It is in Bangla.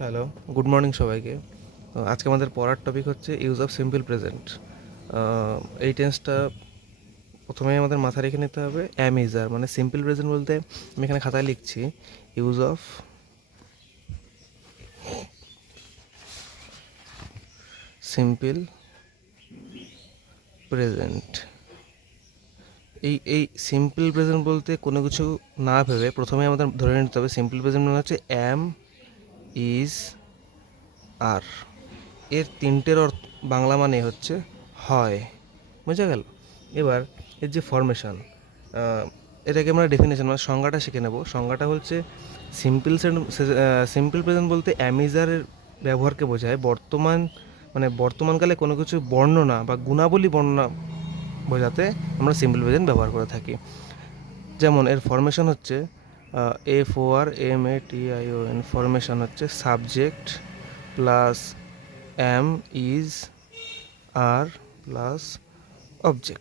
হ্যালো, গুড মর্নিং সবাইকে। আজকে আমাদের পড়ার টপিক হচ্ছে ইউজ অফ সিম্পল প্রেজেন্ট। এই টেন্সটা প্রথমেই আমাদের মাথায় রেখে নিতে হবে। অ্যাম ইজ আর মানে সিম্পল প্রেজেন্ট বলতে আমি এখানে খাতায় লিখছি ইউজ অফ সিম্পল প্রেজেন্ট। এই সিম্পল প্রেজেন্ট বলতে কোনো কিছু না ভেবে প্রথমে আমাদের ধরে নিতে হবে সিম্পল প্রেজেন্ট মানে হচ্ছে অ্যাম, ইজ, আর। এর তিনটের বাংলা মানে হচ্ছে হয়। বুঝা গেল? এবার এর যে ফরমেশন, এটাকে আমরা ডেফিনেশন মানে সংজ্ঞাটা শিখে নেব। সংজ্ঞাটা হচ্ছে সিম্পল প্রেজেন্ট বলতে অ্যামিজারের ব্যবহারকে বোঝায় বর্তমানকালে কোনো কিছু বর্ণনা বা গুণাবলী বর্ণনা বোঝাতে আমরা সিম্পল প্রেজেন্ট ব্যবহার করে থাকি। যেমন এর ফরমেশন হচ্ছে FORMATION। ফরমেশন হচ্ছে subject plus am, is, are plus object.